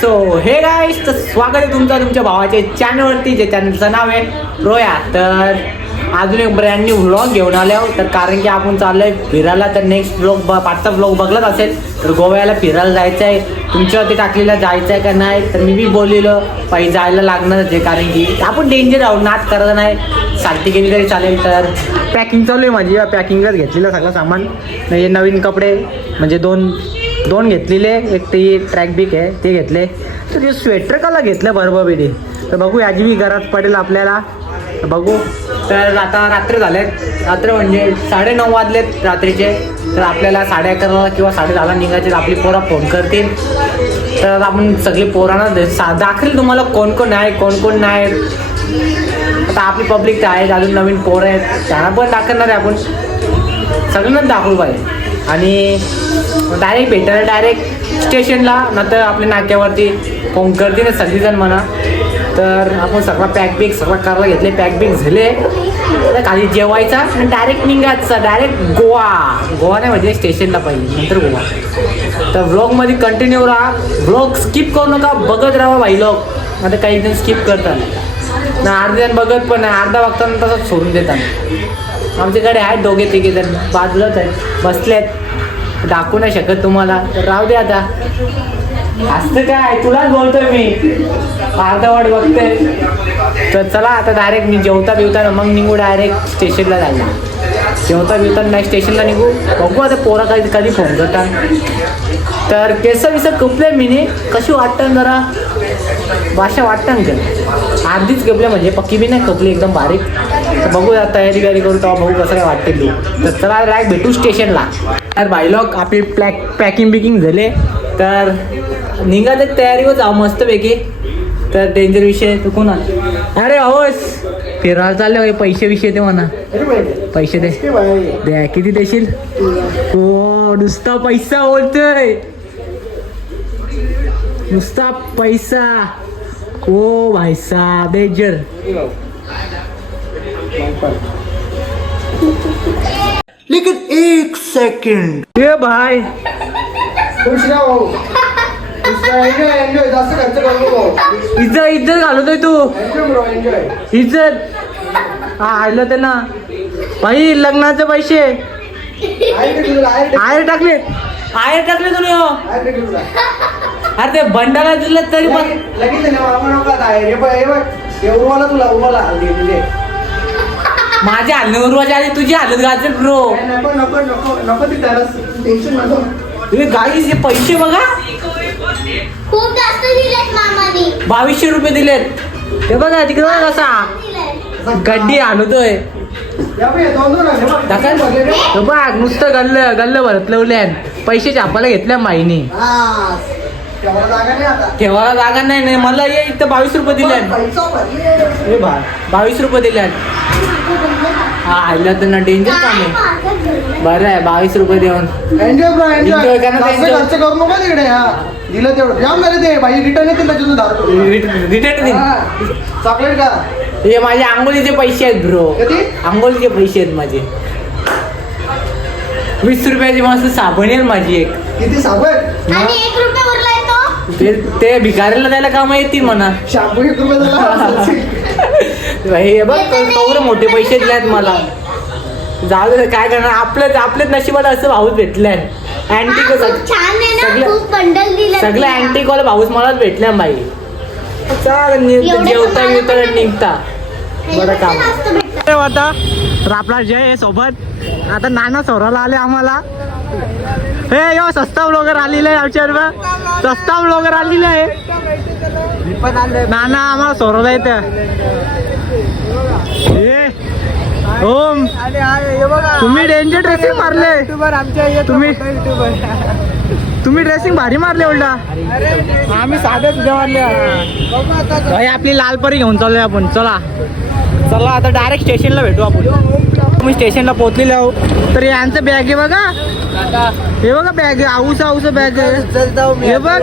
So hey guys, तर स्वागत आहे तुमचं तुमच्या भावाच्या चॅनलवरती, जे चॅनलचं नाव आहे रोया. तर अजून एक ब्रँड न्यू व्लॉग घेऊन आले आहोत. तर कारण की आपण चाललोय फिरायला. तर नेक्स्ट व्लॉग पाचचा व्लॉग बघलाच असेल. तर गोव्याला फिरायला जायचं आहे. तुमच्यावरती टाकलेला जायचं आहे का नाही, तर मी बी बोललेलो पाहिजे जायला लागणारच आहे. कारण की आपण डेंजर आहोत, नाच करत नाही, सारखी गेली तरी चालेल. तर पॅकिंग चालू आहे माझी. पॅकिंगच घेतलेलं सगळं सामान. म्हणजे नवीन कपडे म्हणजे दोन घेतलेले. एक ते ट्रॅक बिक आहे ते घेतले. तर ते स्वेटर काला घेतलं बरोबर. तर बघू याची बी गरज पडेल आपल्याला. बघू. तर आता रात्र झालेत. रात्र म्हणजे 9:30 वाजलेत रात्रीचे. तर आपल्याला 11:30 किंवा 10:30 निघायचे. आपली पोरं फोन करतील. तर आपण सगळी पोरांना दाखवेल तुम्हाला कोण कोण आहे कोण कोण नाही. आता आपली पब्लिक तर आहे, अजून नवीन पोरं आहेत त्यांना पण दाखवणार आहे आपण. सगळ्यांनाच दाखवू पाहिजे. आणि डायरेक्ट भेटायला डायरेक्ट स्टेशनला, नंतर आपल्या नाक्यावरती फोन करते ना सगळीजण म्हणा. तर आपण सगळा पॅकबिक सगळं करायला घेतले. पॅकबिक झाले. तर खाली जेवायचा आणि डायरेक्ट निघायचा. डायरेक्ट गोवा नाही म्हणजे स्टेशनला पाहिजे, नंतर गोवा. तर व्लॉगमध्ये कंटिन्यू राहा. व्लॉग स्किप करू नका, बघत राहा भाई लोक. आता काही जण स्किप करतात ना, अर्धे जण बघत पण नाही, अर्धा बघताना तसंच सोडून देतात. आमच्याकडे आहेत दोघे तिघे जण बाजूलाच आहेत, बसलेत. दाखवू नाही शकत तुम्हाला, तर राहू दे आता. असतं काय, तुलाच बोलतोय मी, अर्धवट बघते. तर चला आता डायरेक्ट मी जेवता बिवता मग निघू डायरेक्ट स्टेशनला जायला. जेवता बिवता नाही स्टेशनला निघू. बघू आता पोरा कधी फोन करतात. तर केस कपले मीने कशी वाटतं जरा भाषा वाटतं का अर्धीच कपले म्हणजे पक्की बी नाही कपली एकदम बारीक. तर बघू तयारी करू तेव्हा बघू कसं काय वाटते तू. तर चला डायरेक्ट भेटू स्टेशनला. तर भाईलोक आपली पॅकिंग बिकिंग झाले. तर निघाले तयारीवर जाऊ मस्तपैकी. तर डेंजर विषय तू कोण आला? अरे होस फिरायला चालले. पैसे विषय ते म्हणा. पैसे दे. किती देशील? हो नुसता पैसा बोलतोय, नुसता पैसा. ओ भाई साहब डेंजर. लेकिन एक सेकंड ये भाई इज्जत घालतोय तू. इज्जत आलं ते ना भाई. लग्नाचे पैसे आयर टाकले तुम्ही. अरे ते बंडाला दिलं तरी पण माझ्या हालणे उरवाच्या आधी तुझी हालत घालते ब्रो. तुम्ही गाईस हे पैसे बघा, खूप जास्त दिलेत मामानी. 2200 रुपये दिलेत. हे बघा तिकडे बघा कसा गड्डी आणतोय. बघ नुसतं गल्ल भरत लवल्यान. पैसे छापायला घेतल्या माईनी. ठेवायला जागा नाही. मला ये इथं 22 रुपये दिल्यात. 22 रुपये दिल्यात. हा आयला तर ना डेंजर काम आहे. बरं आहे 22 रुपये देऊन एन्जॉय करू नका तिकडे. दिलं तेवढं जाम झालं ते भाई. रिटर्न येतील चॉकलेट का. हे माझे आंघोळीचे पैसे आहेत ब्रो. आंघोळीचे पैसे आहेत माझे. 20 रुपयाची मस्त साबण येईल माझी एक. किती साबण? आणि 1 रुपया उरलाय तो. ते भिकारीला द्यायला काम येतील म्हणा. शॅम्पू 1 रुपये झाला. हे बघ तेवढे मोठे पैसे दिलेत मला. जाऊ दे काय करणार. आपल्याच नशिबात असं भाऊच भेटलंय. अँटिक छान आहे ना, खूप बंडल दिले. सगळं अँटिकवाला भाऊच मलाच भेटल्या बाई. चाल जेवता निघता. बरं काम आता. तर आपला जय आहे सोबत. आता नाना सोराला आले आम्हाला. हे यो सस्ता ब्लॉगर आलेला आहे आमच्या. सस्ता ब्लॉगर आलेला आहे. नाना आम्हाला सोराला येतं. ओम तुम्ही डेंजर ड्रेसिंग मारले. तुम्ही ड्रेसिंग भारी मारले उलटा. आम्ही साधे तुझ्या मारले. आपली लालपरी घेऊन चाललोय आपण. चला आता डायरेक्ट स्टेशनला भेटू आपण. मी स्टेशनला पोहोचलेलो आहो. तर यांचं बॅग आहे बघा. हे बघा बॅग आहे. आऊस बॅग आहे. हे बघ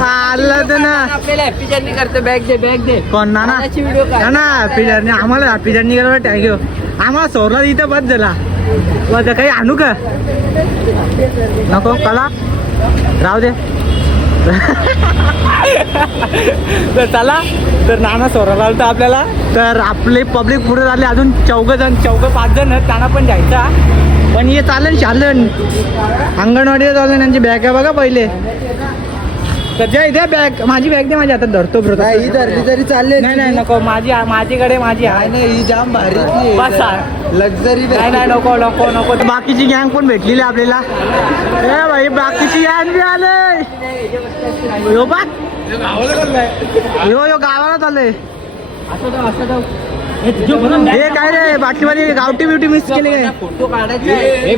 आलं तर ना. आपल्याला हॅपी जर्नी करतो. बॅग दे कोण नाना हॅपी जर्नी. आम्हाला हॅपी जर्नी करायला टॅग घेऊ. आम्हाला सोरला इथं बस झाला. काही आणू का नको कला राहू दे. तर चला, तर नाना सोरायला आलं आपल्याला. तर आपले पब्लिक पुढे झाले, अजून चौघं 5 जण आहेत, त्यांना पण जायचा. पण हे चालन अंगणवाडीला चाललं. यांची बॅग आहे बघा पहिले. तर जय द्या बॅग, माझी बॅग दे, माझ्या हातात धरतो ब्रो. ही धरली तरी चालले. नाही नको, माझीकडे माझी आहे. नाही ही जाम भारी बस लक्झरी. नाही नको. बाकीची गँग पण भेटलेली आपल्याला. ए भाई, बाकीची गँग बी आले. यो बा, यो गावाला चाललंय. हे काय रे, बाटलीवाली गावठी ब्युटी मिस केली काय? फोटो काढायचे.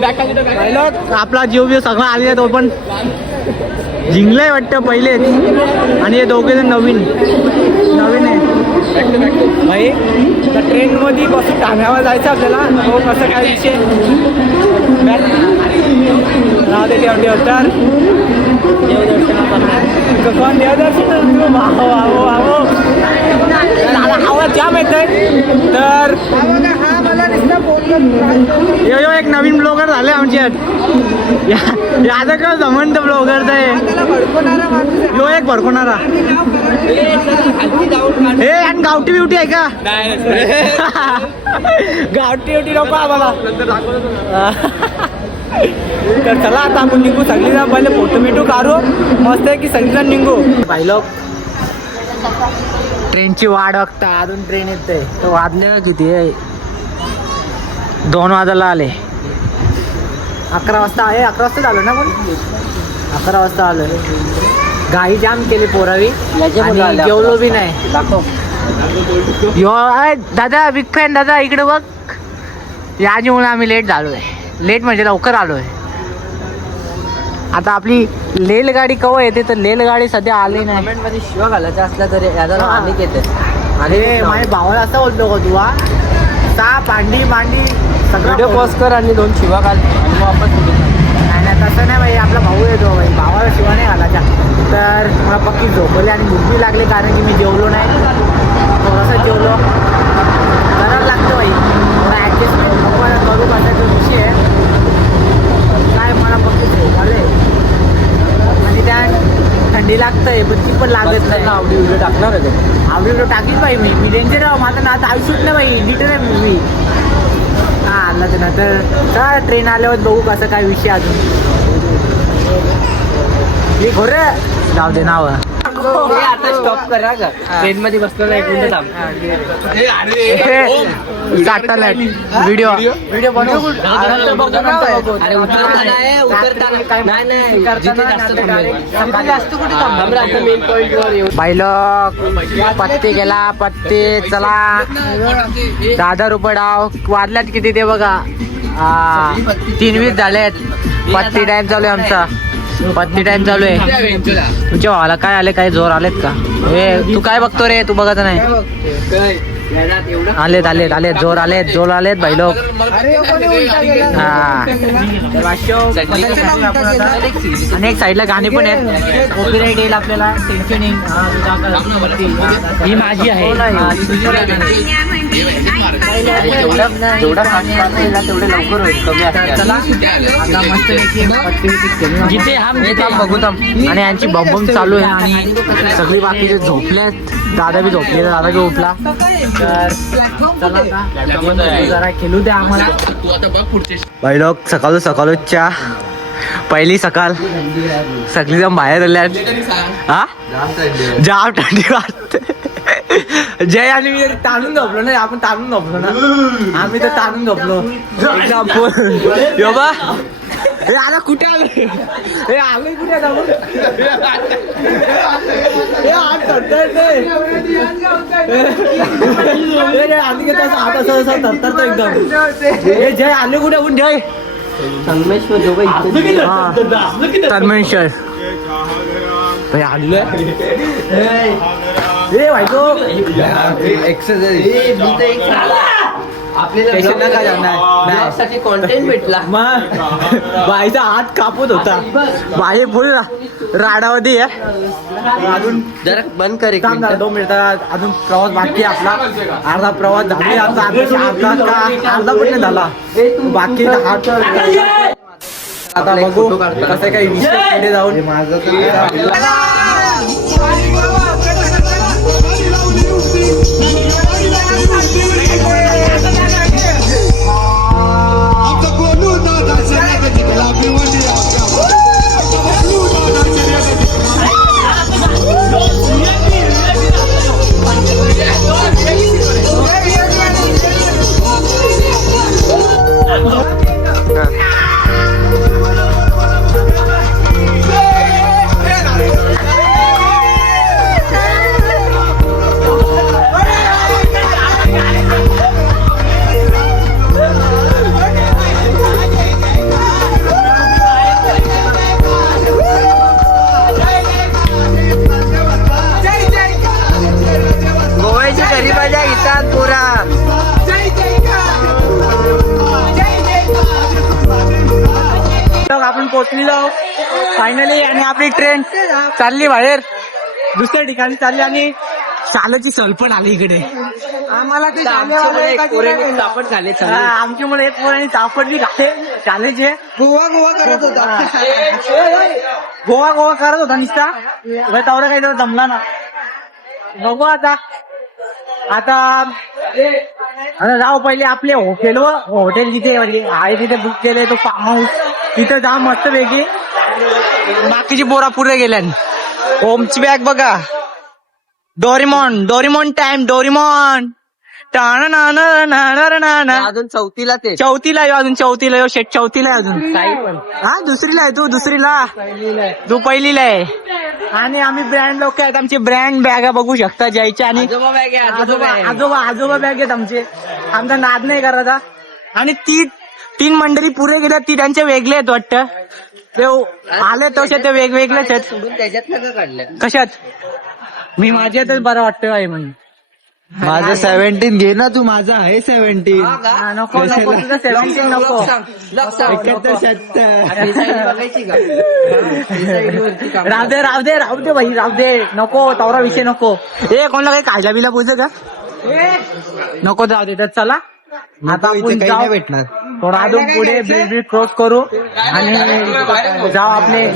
आपला जीव बिव सगळं आले, तो पण जिंकलाय वाटतं पहिलेच. आणि हे दोघे जण नवीन आहे भाई. तर ट्रेनमध्ये बसून ठाण्यावर जायचं आपल्याला. हो, कसं काय विषय राहू दे. देवदर्शन कोण देवदर्शन आवाज जाम येतोय. तर यो एक नवीन ब्लॉगर झाले आमच्यात. याचा का संबंध ब्लॉगरचा आहे. यो एक भडकवणारा. हे आणि गावठी ब्युटी आहे का? गावठी ब्युटी नको आम्हाला. तर चला आता आपण निघू. सगळीजण पहिले फोटो बिटो काढू मस्त आहे की सगळीजण निघू. पाहिलं ट्रेनची वाट बघता, अजून ट्रेन येते. तो वाजले किती आहे? 2 वाजायला आले. 11 वाजता आहे. 11 वाजता झालो ना. पण 11 वाजता आलो. गाई जाम केली पोरावी आणि जेवलो बी नाही. यो दादा, बिग फॅन दादा, इकडे बघ. याच्यामुळे आम्ही लेट झालोय. लेट म्हणजे लवकर आलोय. आता आपली रेलगाडी कवा येते, तर रेलगाडी सध्या आली नाही. कमेंट मध्ये शिवा घालायचा असला तरी याचा अनेक येते. अरे माझ्या भावाला असं बोलतो का तू? 6 भांडी सगळं व्हिडिओ पॉज कर आणि 2 शिवा घाल आणि मग आपण नाही तसं नाही भाई. आपला भाऊ येतो भाई, भावाला शिवा नाही घालायचा. तर मला पक्की झोपले आणि भूक लागली, कारण की मी जेवलो नाही. थोडंसं जेवलो. करायला लागतं भाई, मला ॲडजस्टमेंट नको करू. माझा विषय आहे काय, मला पक्की झोप आले. आणि त्या थंडी लागतंय, पण ती पण लागत नाही. आवडी व्हिडिओ टाकणार आहे. आवडी व्हिडिओ टाकलीच भाई. मी डेंजर आहे माझं ना. आता आयुष्यात नाही भाई, लिटर आहे मी. हा आला तर ना. तर चला ट्रेन आल्यावर बघू कसं काय विषय. अजून हे खरं जाऊ दे नाव. आता स्टॉप करा का? ट्रेन मध्ये बसलो नाही, कुठे थांब. व्हिडिओ बनवू. अरे उतरताना आहे, उतरताना नाही जिथे जास्त कुठे थांब. आता मेन पॉइंट वर येऊ. बायलो पत्ते गेला. पत्ते चला. 10 रुपये डाव. वाजल्यात किती ते बघा. 3:20 झालेत. पत्ती टाइम चालू आहे आमचा. पत्ती टाइम चालू आहे. तुमच्या भावाला काय आले, काय जोर आलेत का? हे तू काय बघतो रे? तू बघत नाही. आलेत जोर आलेत भाई लोक. हा आणि एक साईडला गाणी पण आहेत. कॉपीराईट येईल आपल्याला, टेन्शन येईल. ही माझी आहे. जेवढा तेवढे लवकर होईल. कमी चला आता मस्त जिथे हम बघू थांब. आणि यांची बंबम चालू आहे आणि सगळी बाकीचे झोपलेत. दादा बी झोपले, दादा बी उठला. तर चला जरा खेळू द्या आम्हाला. भाई लोक सकाळच्या पहिली सकाळ सगळी जण बाहेर आल्यात. हा जाम थंडी वाटते. जय आणि मी ताणून झोपलो ना. आपण ताणून झोपलो ना. आम्ही तर ताणून झोपलो एकदम. यो बा हे आला कुठे आलं? हे आलं कुठे जाऊ? एकदम जय आले कुठे? आपण जय तन्मेश्वर आलोय. ए भाई तो आपल्याला कॉन्टेंट भेटला. बाईचा हात कापत होता. बाई फुल राडावधी आहे. अजून जरा बंद कर. 2 मिनिटात अजून प्रवास बाकी आहे आपला. अर्धा प्रवास झाला आमचा. अर्धा पण नाही झाला बाकी. आता बघू कसं काही विषय पुढे जाऊन माझं गोव्याची घरी मजा घेतात पुरा. आपण पोहोचलेलो फायनली आणि आपली ट्रेन चालली बाहेर दुसऱ्या ठिकाणी चालली आणि शालेची सल पण आली इकडे आम्हाला ते सापड झाले आमच्यामुळे एक पोरांनी सापडली शालेचे गोवा करत होता. गोवा करत होता निसता तेवढं काही तर जमला ना बघू आता जाऊ पहिले आपले हॉटेल जिथे आहे तिथे बुक केले तो फार्म हाऊस तिथं जा मस्त पैकी बाकीची पोरा पुढे गेल्यान ओमची बॅग बघा डोरीमॉन टाइम डोरीमॉन अजून चौथीला ते चौथीला येऊ अजून चौथीला येऊ शेट चौथीला आहे अजून हा दुसरीला आहे तू दुसरीला तू पहिलीला आहे आणि आम्ही ब्रँड लोक आहेत आमचे ब्रँड बॅगा बघू शकता जायच्या आणि आजोबा बॅग आहेत आमचे आमचा नाद नाही करायचा आणि तीन मंडळी पुरे गेल्या ती त्यांचे वेगळे आहेत वाटतं ते आले तसे ते वेगवेगळेच आहेत त्याच्यात काढलं कशात मी माझ्यातच बरं वाटतं आहे म्हणून माझं 17 घे ना तू. माझं आहे 17. नको तुझं 17 नको राहू दे भाई राहू दे नको तवरा विषय नको कोणाला काही काढला बिला बोलतो का नको जाऊ दे तर चला आता आपण जाऊ भेटणार थोडा अजून पुढे ब्रिज क्रॉस करू आणि जाऊ आपले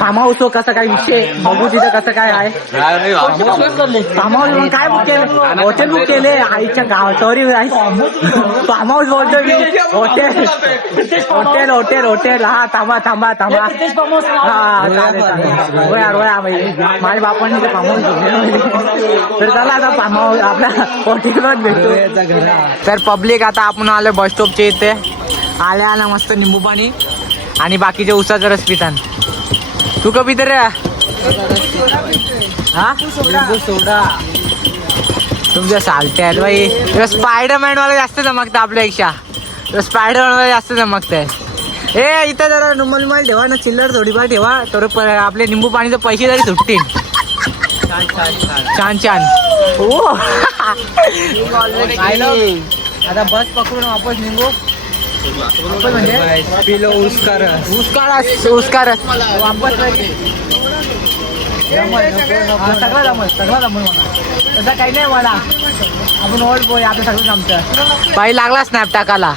फार्म हाऊस कसं काय विषय बघू तिथं कसं काय आहे फार्म हाऊस काय बुक केलं हॉटेल बुक केले आईच्या गाव सॉरी फार्म हाऊस बोलतोय मी हॉटेल हा थांबा हा चालेल माझ्या बापांनी ते फार्म हाऊस तर चला आता फार्म हाऊस आपल्या हॉटेलवर भेटू तर पब्लिक आता आपण आलो बस स्टॉपच्या इथे आल्या मस्त निंबू पाणी आणि बाकीचे उसाचा रस पितान तू का पित रे हा सोडा तुमच्या चालते आहेत बाई स्पायडरमॅन वाला जास्त चमकतं आपल्यापेक्षा स्पायडरमॅन वाला जास्त चमकतंय इथं जरा रुमाल ठेवा ना चिल्लर थोडीफार ठेवा तर आपले निंबू पाणीचे पैसे तरी सुटतील छान हो आता बस पकडून वापस निघू म्हणजे पिलो उसकार वापस सगळं जमल मला तसं काही नाही मला आपण ओल्ड बोय आपलं सगळं जमतं बाई लागला स्नॅप टाकाला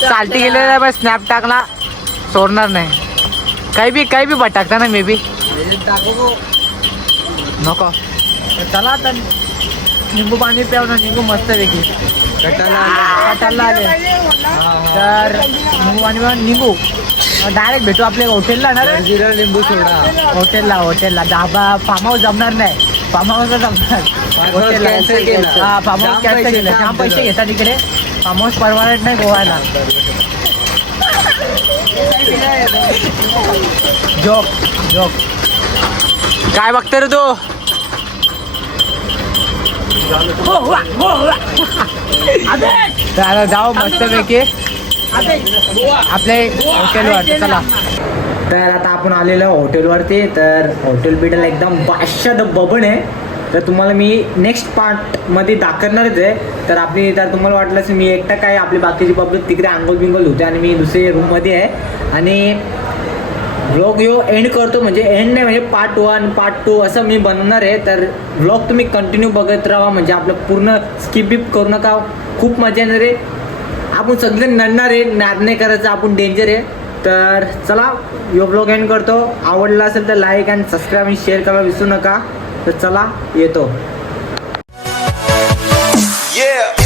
चालती गेलेला बस स्नॅप टाकला सोडणार नाही काही बी टाकता ना मे बी नको चला तर निंबू पाणी प्याव ना निंबू मस्त पैकी कटाला आले तर निंबू पाणी निंबू डायरेक्ट भेटू आपल्या हॉटेलला ना लिंबू सोडा हॉटेलला धाबा फार्म हाऊस जमणार नाही फार्म हाऊस जमणार हॉटेलला हा फार्म हाऊस कॅन्सल केलं जाम पैसे घेतात तिकडे फार्म हाऊस परवडत नाही गोव्याला जोक काय बघते रे तू जाऊ मस्त पैकी आपल्या हॉटेलवर चला तर आता आपण आलेलो हॉटेलवरती तर हॉटेल बिटेल एकदम बादशाह बबन आहे तर तुम्हाला मी नेक्स्ट पार्टमध्ये दाखवणारच आहे तर आपली तर तुम्हाला वाटलंच मी एकटा काय आपली बाकीची पब्लिक तिकडे आंघोळ बिंगोल होते आणि मी दुसरी रूममध्ये आहे आणि व्लॉग एंड करतो म्हणजे एंड नाही म्हणजे पार्ट 1 पार्ट 2 असं मी बनवणार आहे तर व्लॉग तुम्ही कंटिन्यू बघत राहा म्हणजे आपलं पूर्ण स्किप बिप करू नका खूप मजा येणार आहे आपण सगळे नडणार आहे नाद नाही करायचं आपण डेंजर आहे तर चला यो ब्लॉग एंड करतो. आवडला असेल तर लाईक अँड सबस्क्राईब आणि शेअर करायला विसरू नका. तर चला येतो. Yeah.